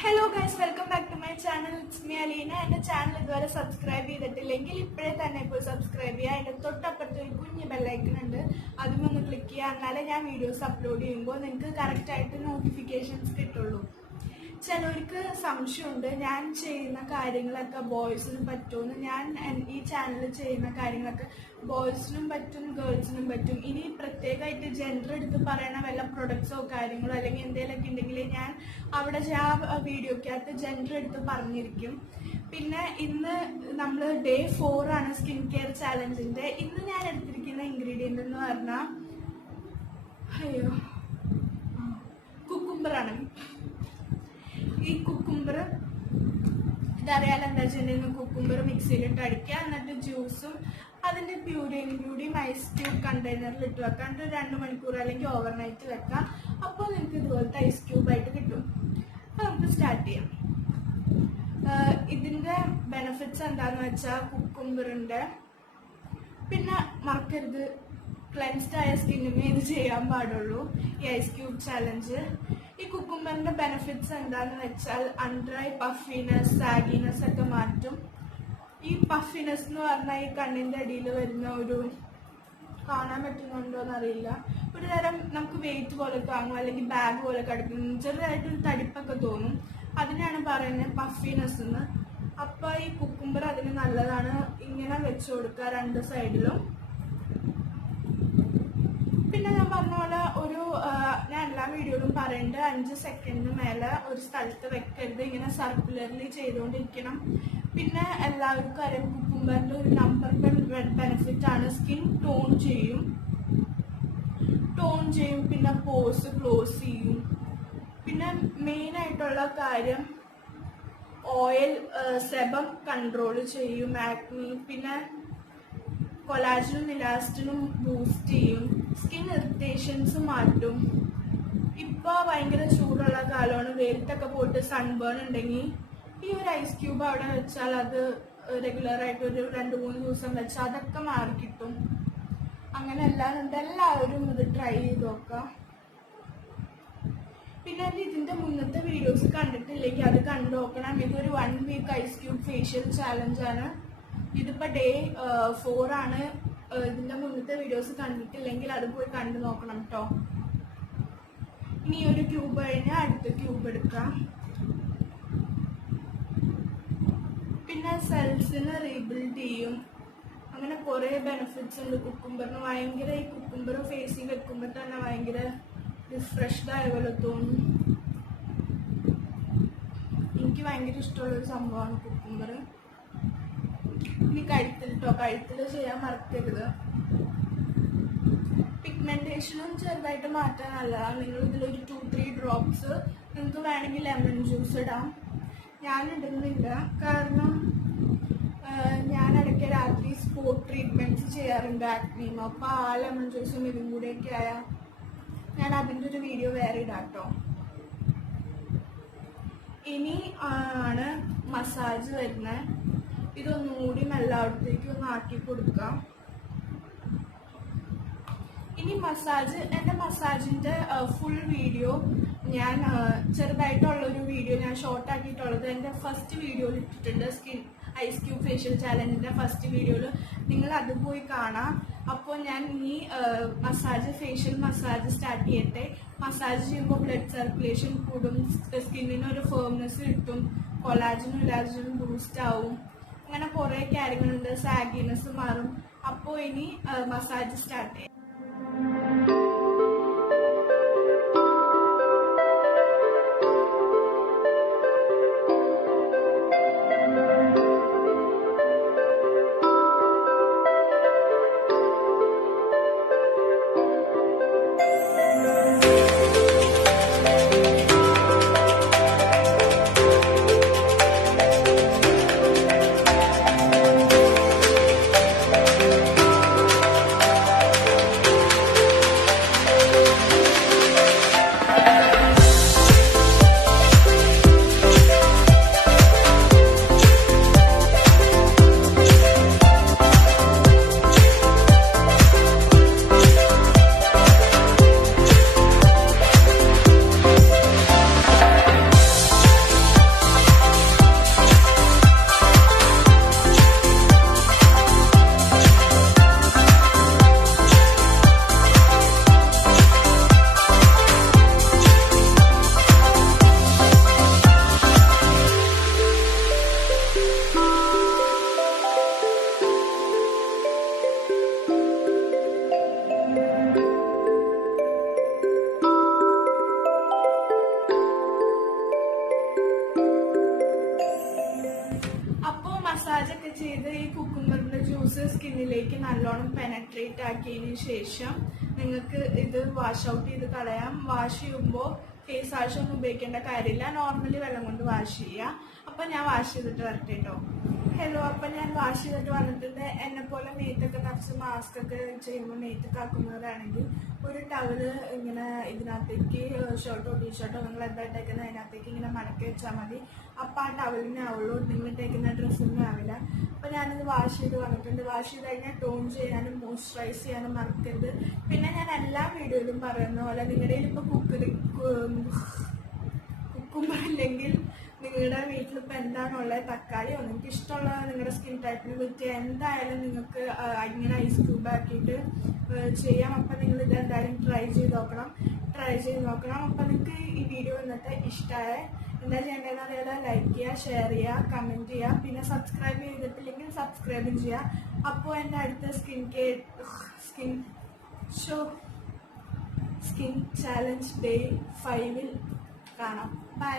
Hello guys, welcome back to my channel. It's me ALEENA. And the channel is subscribe cheyidittilengil ippole thanne poi subscribe cheya. Inde thottappurthe oru kunju bell icon undu. Adum onnu click cheya annale njan videos upload cheyyumbol ningalku correct aayittu notifications kittullu. ചിലർക്ക് സംശയമുണ്ട് ഞാൻ ചെയ്യുന്ന കാര്യങ്ങളൊക്കെ ബോയ്സിനും പറ്റുമെന്ന്. ഞാൻ ഈ ചാനലിൽ ചെയ്യുന്ന കാര്യങ്ങളൊക്കെ ബോയ്സിനും പറ്റും ഗേൾസിനും പറ്റും. ഇനി പ്രത്യേകമായിട്ട് ജെൻഡർ എടുത്ത് പറയണ വല്ല പ്രൊഡക്ട്സോ കാര്യങ്ങളോ അല്ലെങ്കിൽ എന്തെങ്കിലുമൊക്കെ ഉണ്ടെങ്കിൽ ഞാൻ അവിടെ ആ വീഡിയോക്കകത്ത് ജെൻഡർ എടുത്ത് പറഞ്ഞിരിക്കും. പിന്നെ ഇന്ന് നമ്മൾ ഡേ 4 ആണ് സ്കിൻ കെയർ ചാലഞ്ചിന്റെ. ഇന്ന് ഞാൻ എടുത്തിരിക്കുന്ന ഇൻഗ്രീഡിയന്റ് എന്ന് പറഞ്ഞാൽ കുക്കുംബറാണ്. ഈ കുക്കുംബർ ഇതറിയാലോ എന്താ വെച്ചിട്ടുണ്ടെങ്കിൽ കുക്കുംബർ മിക്സിയിലിട്ട് അടിക്കുക, എന്നിട്ട് ജ്യൂസും അതിന്റെ പ്യൂരിയും കൂടിയും ഐസ് ക്യൂബ് കണ്ടെയ്നറിൽ ഇട്ട് വെക്കാം. എന്നിട്ട് 2 മണിക്കൂർ അല്ലെങ്കിൽ ഓവർനൈറ്റ് വെക്കാം. അപ്പോൾ നിങ്ങൾക്ക് ഇതുപോലത്തെ ഐസ് ക്യൂബ് ആയിട്ട് കിട്ടും. അപ്പൊ നമുക്ക് സ്റ്റാർട്ട് ചെയ്യാം. ഇതിന്റെ ബെനിഫിറ്റ്സ് എന്താന്ന് വെച്ചാൽ കുക്കുംബറിന്റെ പിന്നെ മറക്കരുത്, ക്ലെൻസ്ഡ് ആയ സ്കിന്നിന് ഇത് ചെയ്യാൻ പാടുള്ളൂ ഈ ഐസ് ക്യൂബ് ചാലഞ്ച്. ഈ കുക്കുംബറിന്റെ ബെനിഫിറ്റ്സ് എന്താന്ന് വെച്ചാൽ അൺഡ്രൈ, പഫിനെസ്, സാഗിനെസ് ഒക്കെ മാറ്റും. ഈ പഫിനെസ് എന്ന് പറഞ്ഞാൽ ഈ കണ്ണിന്റെ അടിയിൽ വരുന്ന ഒരു, കാണാൻ പറ്റുന്നുണ്ടോന്ന് അറിയില്ല, ഒരു തരം നമുക്ക് വെയിറ്റ് പോലെ താങ്ങും അല്ലെങ്കിൽ ബാഗ് പോലെ കടിക്കും, ചെറുതായിട്ടൊരു തടിപ്പൊക്കെ തോന്നും. അതിനാണ് പറയുന്നത് പഫിനെസ് എന്ന്. അപ്പൊ ഈ കുക്കുംബർ അതിന് നല്ലതാണ്. ഇങ്ങനെ വെച്ചു കൊടുക്കുക 2 സൈഡിലും. പിന്നെ ഞാൻ പറഞ്ഞ പോലെ ഞാൻ എല്ലാ വീഡിയോയിലും പറയുന്നുണ്ട് 5 സെക്കൻഡിന് മേലെ ഒരു സ്ഥലത്ത് വെക്കരുത്, ഇങ്ങനെ സർക്കുലർലി ചെയ്തുകൊണ്ടിരിക്കണം. പിന്നെ എല്ലാവർക്കും അറിയാം കുക്കുംബറിന്റെ ഒരു നമ്പർ 1 ബെനിഫിറ്റ് ആണ് സ്കിൻ ടോൺ ചെയ്യും. പിന്നെ പോസ് ക്ലോസ് ചെയ്യും. പിന്നെ മെയിൻ ആയിട്ടുള്ള കാര്യം ഓയിൽ സെബം കൺട്രോൾ ചെയ്യും, ആക്നി, പിന്നെ കൊളാജനും ഇലാസ്റ്റിനും ബൂസ്റ്റ് ചെയ്യും, സ്കിൻ ഇറിറ്റേഷൻസ് മാറ്റും. ഇപ്പൊ ഭയങ്കര ചൂടുള്ള കാലമാണ്, വെയിലത്തൊക്കെ പോയിട്ട് സൺബേൺ ഉണ്ടെങ്കിൽ ഈ ഒരു ഐസ് ക്യൂബ് അവിടെ വെച്ചാൽ അത് റെഗുലർ ആയിട്ട് ഒരു 2-3 ദിവസം വെച്ചാൽ അതൊക്കെ മാറി കിട്ടും. അങ്ങനെ എല്ലാവരും ഇത് ട്രൈ ചെയ്ത് നോക്കാം. പിന്നെ ഇതിന്റെ മുന്നത്തെ വീഡിയോസ് കണ്ടിട്ടില്ലെങ്കിൽ അത് കണ്ടു നോക്കണം. ഇതൊരു 1 week ice cube facial challenge ആണ്. ഇതിപ്പോ ഡേ 4 ആണ്. ഇതിന്റെ മുന്നത്തെ വീഡിയോസ് കണ്ടിട്ടില്ലെങ്കിൽ അത് പോയി കണ്ടു നോക്കണം കേട്ടോ. ഇനി ഒരു ക്യൂബ് കഴിഞ്ഞാൽ അടുത്ത ക്യൂബ് എടുക്കാം. പിന്നെ സെൽസിന് റീബിൽഡ് ചെയ്യും. അങ്ങനെ കുറെ ബെനിഫിറ്റ്സ് ഉണ്ട് കുക്കുംബറിന്. ഭയങ്കര ഈ കുക്കുംബർ ഫേസിൽ വെക്കുമ്പോൾ തന്നെ ഭയങ്കര റിഫ്രഷ്ഡ് ആയ പോലെ തോന്നും. എനിക്ക് ഭയങ്കര ഇഷ്ടമുള്ളൊരു സംഭവമാണ് കുക്കുംബർ. ഇനി കഴുത്തിൽ ചെയ്യാൻ മറക്കരുത്. പിഗ്മെന്റേഷനും ചെറുതായിട്ട് മാറ്റാൻ നല്ലതാണ്. നിങ്ങൾ ഇതിലൊരു 2-3 ഡ്രോപ്സ് നിങ്ങൾക്ക് വേണമെങ്കിൽ ലെമൺ ജ്യൂസ് ഇടാം. ഞാൻ ഇടുന്നില്ല, കാരണം ഞാൻ ഇടയ്ക്ക് രാത്രി സ്പോട്ട് ട്രീറ്റ്മെന്റ്സ് ചെയ്യാറുണ്ട് ആക്നിമ. അപ്പൊ ആ ലെമൺ ജ്യൂസും ഇതും കൂടെയൊക്കെ ആയാൽ ഞാൻ അതിൻ്റെ ഒരു വീഡിയോ വേറെ ഇടാം കേട്ടോ. ഇനി ആണ് മസാജ് വരുന്നത്. ഇതൊന്നുകൂടി എല്ലായിടത്തേക്കും ഒന്ന് ആക്കി കൊടുക്കാം. ഇനി എൻ്റെ മസാജിന്റെ ഫുൾ വീഡിയോ ഞാൻ ചെറുതായിട്ടുള്ളൊരു വീഡിയോ ഞാൻ ഷോർട്ട് ആക്കിയിട്ടുള്ളത് എൻ്റെ ഫസ്റ്റ് വീഡിയോയിൽ ഇട്ടിട്ടുണ്ട്. സ്കിൻ ഐസ് ക്യൂബ് ഫേഷ്യൽ ചാലഞ്ചിന്റെ ഫസ്റ്റ് വീഡിയോയിൽ നിങ്ങൾ അത് പോയി കാണാം. അപ്പോൾ ഞാൻ ഈ ഫേഷ്യൽ മസാജ് സ്റ്റാർട്ട് ചെയ്യട്ടെ. മസാജ് ചെയ്യുമ്പോൾ ബ്ലഡ് സർക്കുലേഷൻ കൂടും, സ്കിന്നിന് ഒരു ഫേംനെസ് കിട്ടും, കൊളാജനും ഇലാജനും ബൂസ്റ്റ് ആവും. അങ്ങനെ കുറെ കാര്യങ്ങളുണ്ട്, സാഗിനെസ് മാറും. അപ്പോൾ ഇനി മസാജ് സ്റ്റാർട്ട് ചെയ്യാം. മസാജ് ഒക്കെ ചെയ്ത് ഈ കുക്കുംബറിന്റെ ജ്യൂസ് സ്കിന്നിലേക്ക് നല്ലോണം പെനട്രേറ്റ് ആക്കിയതിന് ശേഷം നിങ്ങൾക്ക് ഇത് വാഷ് ഔട്ട് ചെയ്ത് കളയാം. വാഷ് ചെയ്യുമ്പോൾ ഫേസ് വാഷ് ഒന്നും ഉപയോഗിക്കേണ്ട കാര്യമില്ല, നോർമലി വെള്ളം കൊണ്ട് വാഷ് ചെയ്യുക. അപ്പൊ ഞാൻ വാഷ് ചെയ്തിട്ട് വരട്ടെ കേട്ടോ. ഹലോ, അപ്പൊ ഞാൻ വാഷ് ചെയ്തിട്ട് വന്നിട്ടുണ്ട്. എന്നെ പോലെ നെയ്ത്തൊക്കെ നിറച്ച് മാസ്ക് ഒക്കെ ചെയ്യുമ്പോൾ നെയ്ത്തൊക്കെ ആക്കുന്നവരാണെങ്കിൽ ഒരു ടവല് ഇങ്ങനെ ഇതിനകത്തേക്ക് ഷർട്ടോ ടീഷർട്ടോ നിങ്ങൾ എന്തായിട്ടേക്കുന്നത് അതിനകത്തേക്ക് ഇങ്ങനെ മടക്കി വെച്ചാൽ മതി. അപ്പം ആ ടവലിനെ ആവുള്ളൂ, നിങ്ങൾ ഇട്ടേക്കുന്ന ഡ്രസ്സൊന്നും ആവില്ല. അപ്പം ഞാനിത് വാഷ് ചെയ്ത് വന്നിട്ടുണ്ട്. വാഷ് ചെയ്ത് കഴിഞ്ഞാൽ ടോൺ ചെയ്യാനും മോയ്സ്ചറൈസ് ചെയ്യാനും മറക്കരുത്. പിന്നെ ഞാൻ എല്ലാ വീഡിയോയിലും പറയുന്ന പോലെ നിങ്ങളുടെ ഇപ്പോൾ കുക്കുംബർ ഇല്ലെങ്കിൽ നിങ്ങളുടെ വീട്ടിലിപ്പോൾ എന്താണുള്ളത്, തക്കാളിയോ നിങ്ങൾക്ക് ഇഷ്ടമുള്ള നിങ്ങളുടെ സ്കിൻ ടൈപ്പിന് പറ്റിയ എന്തായാലും നിങ്ങൾക്ക് ഇങ്ങനെ ഐസ് ക്യൂബ് ആക്കിയിട്ട് ചെയ്യാം. അപ്പം നിങ്ങൾ ഇത് എന്തായാലും ട്രൈ ചെയ്ത് നോക്കണം. അപ്പം നിങ്ങൾക്ക് ഈ വീഡിയോ എന്നിട്ട് ഇഷ്ടമായ എന്താ ചെയ്യേണ്ടതെന്ന് അറിയാതെ ലൈക്ക് ചെയ്യുക, ഷെയർ ചെയ്യുക, കമൻറ്റ് ചെയ്യുക. പിന്നെ സബ്സ്ക്രൈബ് ചെയ്തിട്ടില്ലെങ്കിൽ സബ്സ്ക്രൈബും ചെയ്യുക. അപ്പോൾ എൻ്റെ അടുത്ത സ്കിൻ ചാലഞ്ച് ഡേ 5 കാണാം. ബൈ.